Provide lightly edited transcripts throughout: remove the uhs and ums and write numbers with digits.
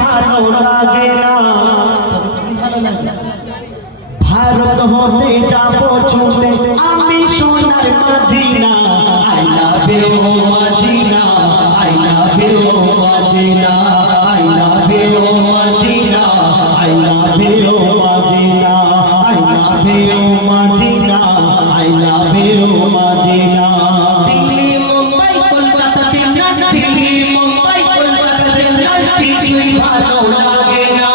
ভালো লাগে না ভারত হতে যাবো ছুটে আমি সোনার Medina I love you Medina I love you Medina I love you Medina I love you Medina I love you Medina I love you Medina Delhi Mumbai Kolkata Chennai Delhi Mumbai Kolkata Chennai কিছুই ভালো লাগে না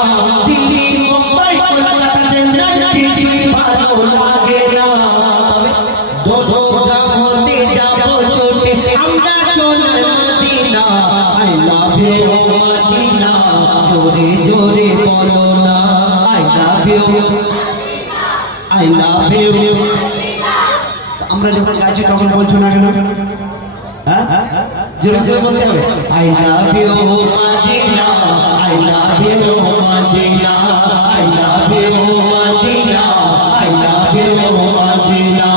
দিল্লি মুম্বাই কলকাতা চেন্নাই কিছুই ভালো লাগে না দোনো গ্রাম হতে যাবো ছোটে আমরা সোনার Medina I love you Medina জোরে জোরে বলো না I love you I love you আমরা যখন গাইছি তখন বলছো না কেন হ্যাঁ জোরে জোরে বলতে হবে I love you Medina I love you Medina I love you Medina I love you Medina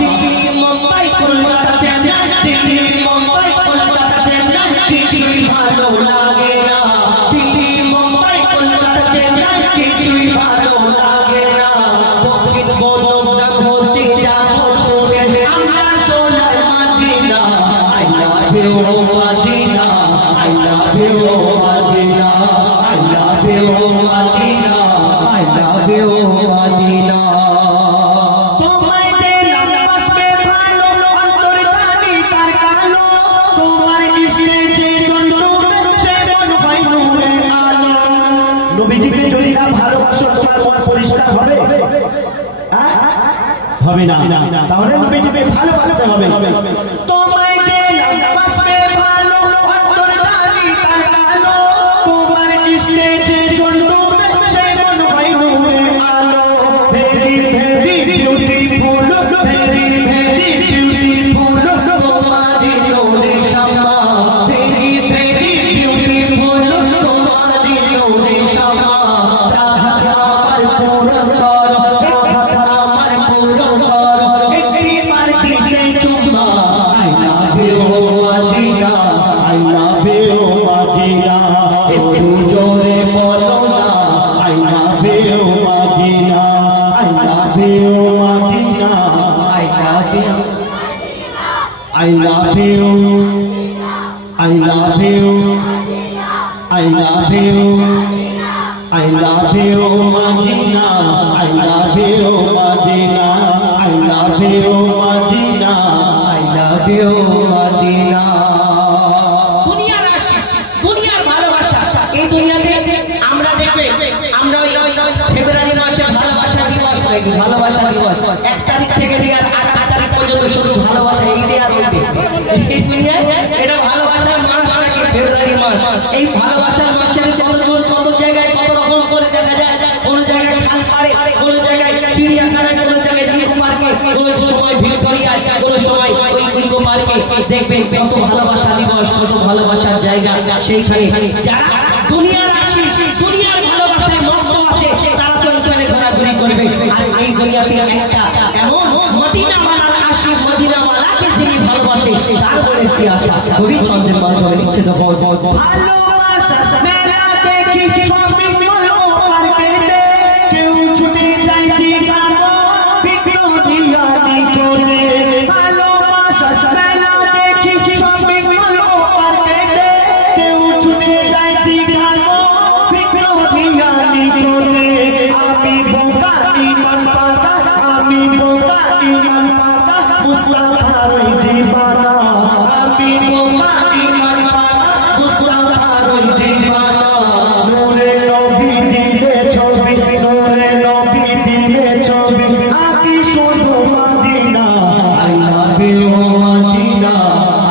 Delhi Mumbai Kolkata Chennai Delhi Mumbai Kolkata Chennai কিছুই ভালো লাগে না দিল্লি মুম্বাই কলকাতা চেন্নাই কিছুই ভালো লাগে না দক্ষিণ বনগ্রাম হতে যাবো সোনে আমরা সোনার Medina I love you Medina I love you Medina I love you Medina I love you Medina তোমায় দিলাম বাসবে ভালো অন্তর্জামী তার কালো তোমার ইশকে যে চন্দ্র সে মন হয় নূরে আলো নবীজিকে যদি না ভালোবাসো তোমার মন পরিষ্কার হবে হবে না তাহলে নবীজিকে ভালোবাসতে হবে তোমায় দিলাম বাসবে ভালো অন্তর্জামী তার কালো তোমার ইশকে যে চন্দ্র সে মন হয় নূরে আলো very very beautiful very very beautiful তোমারি নূরে শামা ভেরি ভেরি বিউটিফুল তোমারি নূরে শামা চাহত আমার পূরণ করো চাহত আমার পূরণ করো একটি পার্টিতে চুমা I love you Medina I love you Medina একটু জোরে বলো না I love you Medina I love you Medina I love you I love you I love you I love you I love you Madina I love you Madina I love you Madina I love you Madina দুনিয়ার আশিক দুনিয়ার ভালোবাসা এই দুনিয়াতে আমরা দেখবে আমরা ফেব্রুয়ারি মাসে ভালোবাসা দিবস দেখি ভালোবাসা দিবস 1 তারিখ থেকে নিয়ে 28 তারিখ পর্যন্ত শুধু ভালোবাসা এই ডে আর ওই ডে এই দুনিয়ায় এটা ভালোবাসার মাস নাকি ফেব্রুয়ারি মাস এই ভালোবাসার মাসের কত জায়গায় কত রকম করে দেখা যায় কোন জায়গায় খাল পাড়ে কোন জায়গায় চিড়িয়াখানায় কোন জায়গায় নিকো পার্কে কোন সময় ভিক্টোরিয়া কোন সময় ওই নিকো পার্কে দেখবেন কত ভালোবাসা দিবস কত ভালোবাসার জায়গা সেইখানে যারা দুনিয়ার আশিক দুনিয়ার ভালোবাসায় মগ্ন আছে তারা তো এখানে ঘোরাঘুরি করবে আর এই দুনিয়াতে একটা এমন মদিনাওয়ালার আশিক মদিনাওয়ালাকে যিনি ভালোবাসে তার বলে কি আশা কবি ছন্দের মাধ্যমে লিখছে দেখো ভালোবাসা মেলা দেখি শপিং মল ও মার্কেটে কেউ ছুটে যায় ঠিকানা ভিক্টোরিয়া নিকোতে ভালোবাসা মেলা দেখি শপিং মল ও মার্কেটে কেউ ছুটে যায় ঠিকানা ভিক্টোরিয়া নিকোতে আমি বোকা ইমান পাতা আমি বোকা ইমান পাতা মুস্তাফার দিবানা আমি বোকা ইমান পাতা মুস্তাফার দিবানা নূরে নবী দিলে ছবি নূরে নবী দিলে ছবি আকি শুধু Medina I love you Medina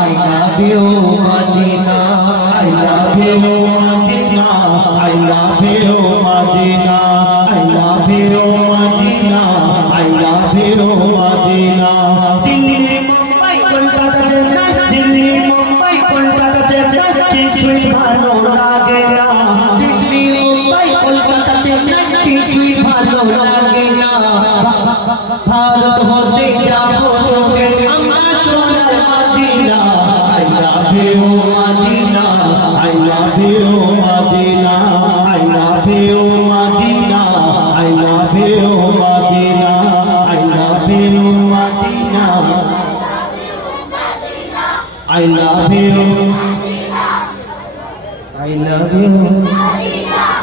I love you Medina I love you Medina I love you Medina I love you Medina I love you Medina Delhi Mumbai Kolkata Chennai Delhi Mumbai Kolkata Chennai কিছুই ভালো লাগে না দিল্লি মুম্বাই কলকাতা চেন্নাই কিছুই ভালো লাগে না ভারত হতে যাবো সোনে আমরা সোনার Medina I love you Medina I love you Medina I love you. I love you.